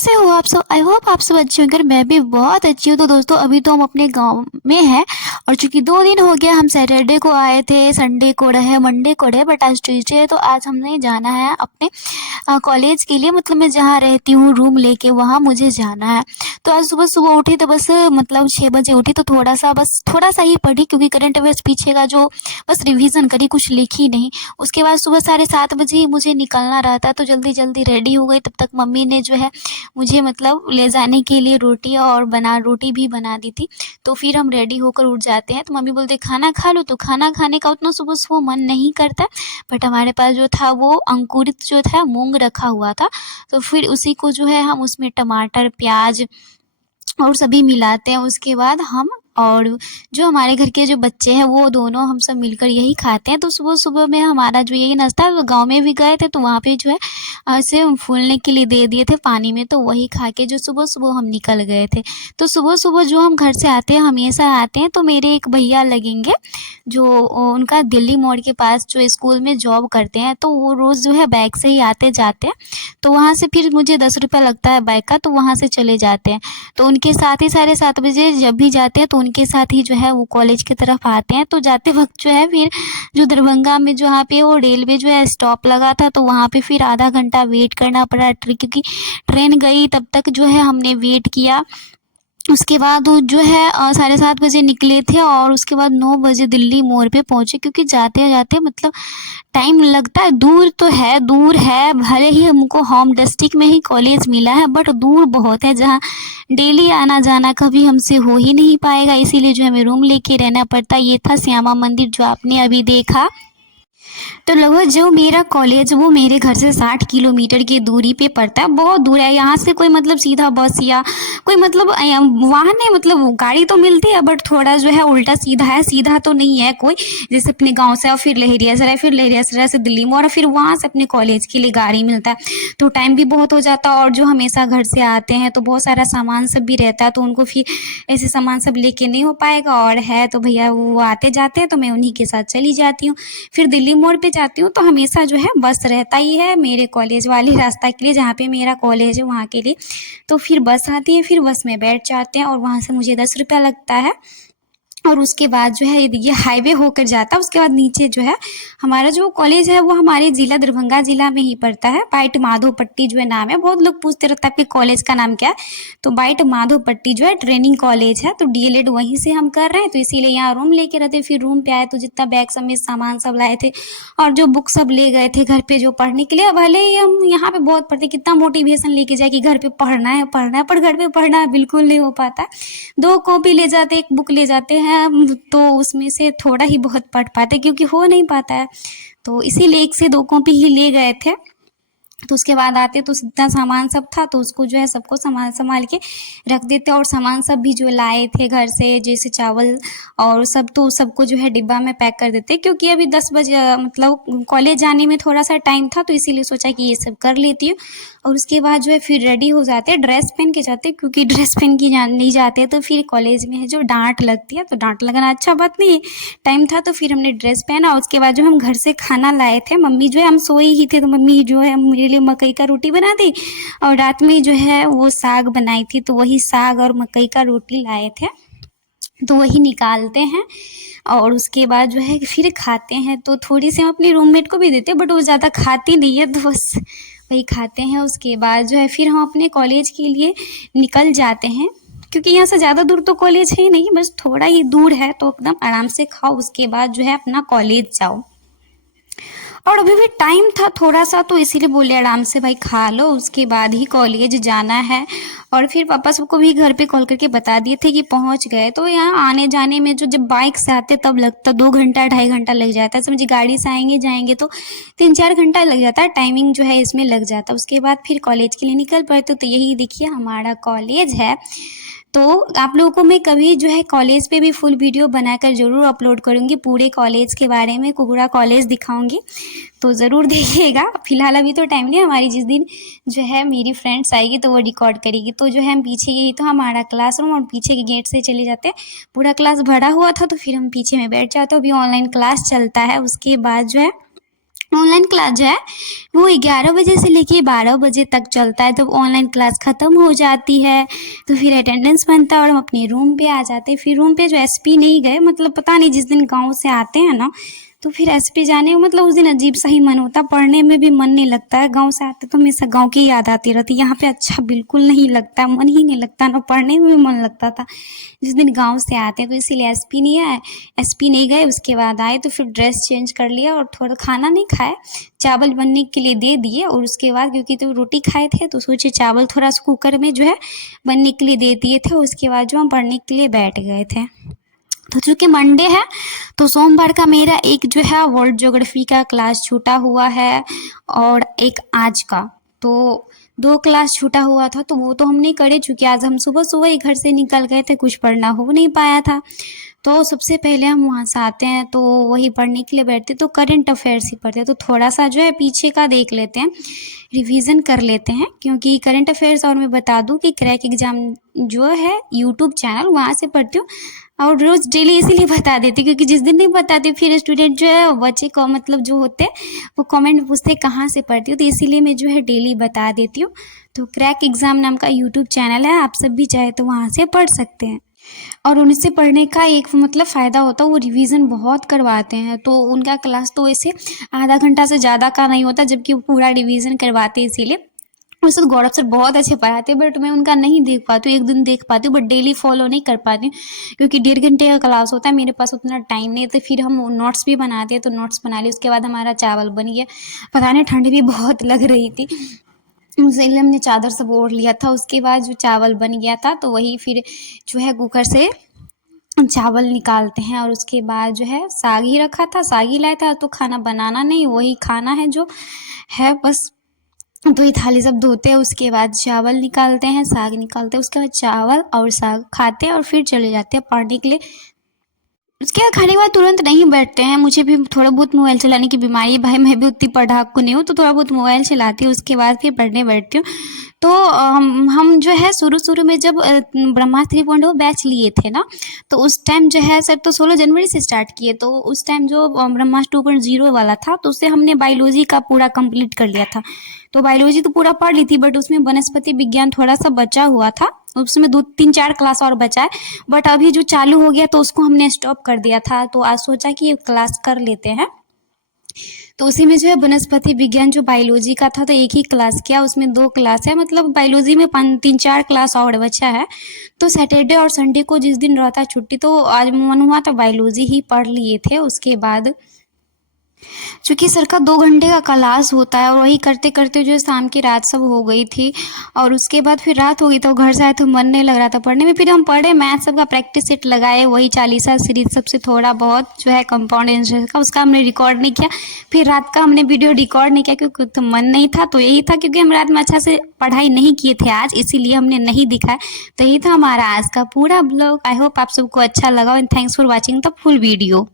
कैसे हो आप सब? आई होप आप सब अच्छे होंगे और मैं भी बहुत अच्छी हूँ। तो दोस्तों अभी तो हम अपने गांव में हैं और चूंकि 2 दिन हो गया, हम सैटरडे को आए थे, संडे को रहे, मंडे को रहे, बट आज ट्यूसडे है तो आज हमने जाना है अपने कॉलेज के लिए। मतलब मैं जहाँ रहती हूँ रूम लेके वहाँ मुझे जाना है। तो आज सुबह सुबह उठी तो बस मतलब 6 बजे उठी तो थोड़ा सा ही पढ़ी, क्योंकि करंट अफेयर्स पीछे का जो बस रिवीजन करी, कुछ लिखी नहीं। उसके बाद सुबह 7:30 बजे ही मुझे निकलना रहता, तो जल्दी जल्दी रेडी हो गई। तब तक मम्मी ने जो है मुझे मतलब ले जाने के लिए रोटी भी बना दी थी। तो फिर हम रेडी होकर उठ जाते हैं, तो मम्मी बोलते खाना खा लो। तो खाना खाने का उतना सुबह सुबह मन नहीं करता, बट हमारे पास जो था वो अंकुरित जो था मूंग रखा हुआ था। तो फिर उसी को जो है हम उसमें टमाटर, प्याज और सभी मिलाते हैं। उसके बाद हम और जो हमारे घर के जो बच्चे हैं वो दोनों हम सब मिलकर यही खाते हैं। तो सुबह सुबह में हमारा जो यही नाश्ता है, वो गाँव में भी गए थे तो वहाँ पे जो है ऐसे फूलने के लिए दे दिए थे पानी में, तो वही खा के जो सुबह सुबह हम निकल गए थे। तो सुबह सुबह जो हम घर से आते हैं, हमेशा आते हैं, तो मेरे एक भैया लगेंगे जो उनका दिल्ली मोड़ के पास जो स्कूल में जॉब करते हैं, तो वो रोज़ जो है बाइक से ही आते जाते हैं। तो वहाँ से फिर मुझे 10 रुपया लगता है बाइक का, तो वहाँ से चले जाते हैं। तो उनके साथ ही 7:30 बजे जब भी जाते हैं तो उनके साथ ही जो है वो कॉलेज की तरफ आते हैं। तो जाते वक्त जो है फिर जो दरभंगा में जहाँ पे वो रेलवे जो है स्टॉप लगा था, तो वहाँ पे फिर आधा घंटा वेट करना पड़ा क्योंकि ट्रेन गई तब तक जो है हमने वेट किया। उसके बाद वो जो है 7:30 बजे निकले थे और उसके बाद 9 बजे दिल्ली मोड़ पे पहुँचे, क्योंकि जाते जाते मतलब टाइम लगता है। दूर है, भले ही हमको होम डिस्ट्रिक्ट में ही कॉलेज मिला है, बट दूर बहुत है, जहाँ डेली आना जाना कभी हमसे हो ही नहीं पाएगा। इसीलिए जो हमें रूम लेके रहना पड़ता है। ये था श्यामा मंदिर जो आपने अभी देखा। तो लगभग जो मेरा कॉलेज वो मेरे घर से 60 किलोमीटर की दूरी पे पड़ता है, बहुत दूर है। यहाँ से कोई मतलब सीधा बस या कोई मतलब वाहन है, मतलब गाड़ी तो मिलती है बट थोड़ा जो है उल्टा सीधा है, सीधा तो नहीं है कोई। जैसे अपने गांव से और फिर लहेरियासराय, फिर लहेरियासराय से दिल्ली मोड़ और फिर वहाँ से अपने कॉलेज के लिए गाड़ी मिलता है। तो टाइम भी बहुत हो जाता है और जो हमेशा घर से आते हैं तो बहुत सारा सामान सब भी रहता है, तो उनको फिर ऐसे सामान सब लेके नहीं हो पाएगा। और है तो भैया वो आते जाते हैं तो मैं उन्हीं के साथ चली जाती हूँ। फिर दिल्ली मोड़ पे जाती हूँ तो हमेशा जो है बस रहता ही है मेरे कॉलेज वाले रास्ता के लिए, जहाँ पे मेरा कॉलेज है वहाँ के लिए। तो फिर बस आती है, फिर बस में बैठ जाते हैं और वहाँ से मुझे 10 रुपया लगता है। और उसके बाद जो है ये हाईवे होकर जाता है। उसके बाद नीचे जो है हमारा जो कॉलेज है वो हमारे ज़िला दरभंगा ज़िला में ही पड़ता है। बाइट माधोपट्टी जो है नाम है। बहुत लोग पूछते रहते हैं आपके कॉलेज का नाम क्या है, तो बाइट माधोपट्टी जो है ट्रेनिंग कॉलेज है। तो डीएलएड वहीं से हम कर रहे हैं, तो इसीलिए यहाँ रूम लेके रहते। फिर रूम पे आए तो जितना बैग सब में सामान सब लाए थे और जो बुक सब ले गए थे घर पे जो पढ़ने के लिए, भले ही हम यहाँ पे बहुत पढ़ते, कितना मोटिवेशन लेके जाए कि घर पे पढ़ना है, पर घर पे पढ़ना बिल्कुल नहीं हो पाता। 2 कॉपी ले जाते, एक बुक ले जाते हैं, तो उसमें से थोड़ा ही बहुत पढ़ पाते क्योंकि हो नहीं पाता है। तो इसीलिए 1 से 2 कॉपी ही ले गए थे। तो उसके बाद आते तो इतना सामान सब था तो उसको जो है सबको संभाल संभाल के रख देते। और सामान सब भी जो लाए थे घर से, जैसे चावल और सब, तो सबको जो है डिब्बा में पैक कर देते, क्योंकि अभी 10 बजे मतलब कॉलेज जाने में थोड़ा सा टाइम था, तो इसीलिए सोचा कि ये सब कर लेती हूँ। और उसके बाद जो है फिर रेडी हो जाते, ड्रेस पहन के जाते, क्योंकि ड्रेस पहन के नहीं जाते तो फिर कॉलेज में है जो डांट लगती है, तो डांट लगना अच्छा बात नहीं है। टाइम था तो फिर हमने ड्रेस पहना। उसके बाद जो हम घर से खाना लाए थे, मम्मी जो है, हम सोए ही थे तो मम्मी जो है मेरे लिए मकई का रोटी बना दी और रात में जो है वो साग बनाई थी, तो वही साग और मकई का रोटी लाए थे, तो वही निकालते हैं। और उसके बाद जो है फिर खाते हैं। तो थोड़ी सी हम अपनी रूममेट को भी देते हैं, बट वो ज़्यादा खाती नहीं है, तो बस वही खाते हैं। उसके बाद जो है फिर हम अपने कॉलेज के लिए निकल जाते हैं, क्योंकि यहाँ से ज़्यादा दूर तो कॉलेज है ही नहीं, बस थोड़ा ही दूर है, तो एकदम आराम से खाओ, उसके बाद जो है अपना कॉलेज जाओ। और अभी भी टाइम था थोड़ा सा, तो इसीलिए बोले आराम से भाई खा लो, उसके बाद ही कॉलेज जाना है। और फिर पापा सबको भी घर पे कॉल करके बता दिए थे कि पहुंच गए। तो यहाँ आने जाने में जो जब बाइक से आते तब लगता 2 घंटा 2.5 घंटा लग जाता है। समझिए गाड़ी से आएंगे जाएंगे तो 3-4 घंटा लग जाता है, टाइमिंग जो है इसमें लग जाता है। उसके बाद फिर कॉलेज के लिए निकल पड़ते। तो यही देखिए हमारा कॉलेज है। तो आप लोगों को मैं कभी जो है कॉलेज पे भी फुल वीडियो बनाकर ज़रूर अपलोड करूँगी, पूरे कॉलेज के बारे में पूरा कॉलेज दिखाऊंगी, तो ज़रूर देखिएगा। फिलहाल अभी तो टाइम नहीं, हमारी जिस दिन जो है मेरी फ्रेंड्स आएगी तो वो रिकॉर्ड करेगी। तो जो है हम पीछे, यही तो हमारा क्लासरूम, और पीछे के गेट से चले जाते। पूरा क्लास भरा हुआ था तो फिर हम पीछे में बैठ जाते। अभी ऑनलाइन क्लास चलता है। उसके बाद जो है ऑनलाइन क्लास जो है वो 11 बजे से लेके 12 बजे तक चलता है। जब ऑनलाइन क्लास ख़त्म हो जाती है तो फिर अटेंडेंस बनता है और हम अपने रूम पे आ जाते हैं। फिर रूम पे जो एसपी नहीं गए, मतलब पता नहीं, जिस दिन गाँव से आते हैं ना तो फिर एसपी जाने में मतलब उस दिन अजीब सा ही मन होता, पढ़ने में भी मन नहीं लगता है। गाँव से आते तो हमेशा गाँव की याद आती रहती, यहाँ पे अच्छा बिल्कुल नहीं लगता, मन ही नहीं लगता, ना पढ़ने में भी मन लगता था जिस दिन गाँव से आते हैं। तो इसीलिए एसपी नहीं आए, एसपी नहीं गए। उसके बाद आए तो फिर ड्रेस चेंज कर लिया और थोड़ा खाना नहीं खाए, चावल बनने के लिए दे दिए। और उसके बाद क्योंकि तो रोटी खाए थे तो सोचे चावल थोड़ा सा कुकर में जो है बनने के लिए दे दिए थे। उसके बाद जो हम पढ़ने के लिए बैठ गए थे। तो चूँकि मंडे है तो सोमवार का मेरा एक जो है वर्ल्ड ज्योग्राफी का क्लास छूटा हुआ है और एक आज का, तो 2 क्लास छूटा हुआ था। तो वो तो हम नहीं करे, चूँकि आज हम सुबह ही घर से निकल गए थे, कुछ पढ़ना हो नहीं पाया था। तो सबसे पहले हम वहाँ से आते हैं तो वही पढ़ने के लिए बैठते, तो करंट अफेयर्स ही पढ़ते हैं। तो थोड़ा सा जो है पीछे का देख लेते हैं, रिवीजन कर लेते हैं, क्योंकि करंट अफेयर्स, और मैं बता दूं कि क्रैक एग्जाम जो है यूट्यूब चैनल वहाँ से पढ़ती हूँ और रोज़ डेली इसीलिए बता देती, क्योंकि जिस दिन नहीं बताती फिर स्टूडेंट जो है बच्चे को मतलब जो होते हैं वो कमेंट पूछते कहाँ से पढ़ती हूँ, तो इसीलिए मैं जो है डेली बता देती हूँ। तो क्रैक एग्ज़ाम नाम का यूट्यूब चैनल है, आप सब भी चाहे तो वहाँ से पढ़ सकते हैं। और उनसे पढ़ने का एक मतलब फ़ायदा होता है, वो रिवीजन बहुत करवाते हैं। तो उनका क्लास तो वैसे आधा घंटा से ज़्यादा का नहीं होता, जबकि वो पूरा रिवीजन करवाते हैं। इसीलिए वैसे तो गौरव सर बहुत अच्छे पढ़ाते हैं, बट मैं उनका नहीं देख पाती हूँ, एक दिन देख पाती हूँ बट डेली फॉलो नहीं कर पाती हूँ, क्योंकि 1.5 घंटे का क्लास होता है, मेरे पास उतना टाइम नहीं है। तो फिर हम नोट्स भी बनाते हैं, तो नोट्स बना लिए, उसके बाद हमारा चावल बन गया। पता नहीं ठंड भी बहुत लग रही थी, इसलिए हमने चादर सब ओढ़ लिया था। उसके बाद जो चावल बन गया था तो वही फिर जो है कुकर से चावल निकालते हैं। और उसके बाद जो है साग ही रखा था, साग ही लाया था, तो खाना बनाना नहीं, वही खाना है जो है बस। तो ये थाली सब धोते हैं, उसके बाद चावल निकालते हैं, साग निकालते हैं, उसके बाद चावल और साग खाते हैं और फिर चले जाते हैं पढ़ने के लिए। उसके बाद खाने के बाद तुरंत नहीं बैठते हैं, मुझे भी थोड़ा बहुत मोबाइल चलाने की बीमारी है भाई, मैं भी उतनी पढ़ाकू नहीं हूँ, तो थोड़ा बहुत मोबाइल चलाती हूँ, उसके बाद फिर पढ़ने बैठती हूँ। तो हम जो है शुरू में जब ब्रह्मास्त्र 3.0 बैच लिए थे ना, तो उस टाइम जो है सर तो 16 जनवरी से स्टार्ट किए, तो उस टाइम जो ब्रह्मास्त्र 2.0 वाला था तो उससे हमने बायोलॉजी का पूरा कंप्लीट कर लिया था। तो बायोलॉजी तो पूरा पढ़ ली थी, बट उसमें वनस्पति विज्ञान थोड़ा सा बचा हुआ था, उसमें 2-3-4 क्लास और बचा है। बट अभी जो चालू हो गया तो उसको हमने स्टॉप कर दिया था, तो आज सोचा कि ये क्लास कर लेते हैं। तो उसी में जो है वनस्पति विज्ञान जो बायोलॉजी का था तो एक ही क्लास किया, उसमें 2 क्लास है, मतलब बायोलॉजी में 3-4 क्लास और बचा है। तो सैटरडे और संडे को जिस दिन रहता छुट्टी, तो आज मन हुआ तो बायोलॉजी ही पढ़ लिए थे। उसके बाद चूँकि सर का 2 घंटे का क्लास होता है और वही करते करते जो शाम की रात सब हो गई थी, और उसके बाद फिर रात हो गई तो घर से आए तो मन नहीं लग रहा था पढ़ने में। फिर हम पढ़े, मैथ सब का प्रैक्टिस सेट लगाए, वही चालीसा सीरीज सबसे थोड़ा बहुत जो है कंपाउंड इंटरेस्ट का उसका हमने रिकॉर्ड नहीं किया। फिर रात का हमने वीडियो रिकॉर्ड नहीं किया क्योंकि तो मन नहीं था, तो यही था क्योंकि हम रात में अच्छा से पढ़ाई नहीं किए थे आज, इसीलिए हमने नहीं दिखाया। तो यही था हमारा आज का पूरा ब्लॉग। आई होप आप सबको अच्छा लगा, and thanks for watching the full video.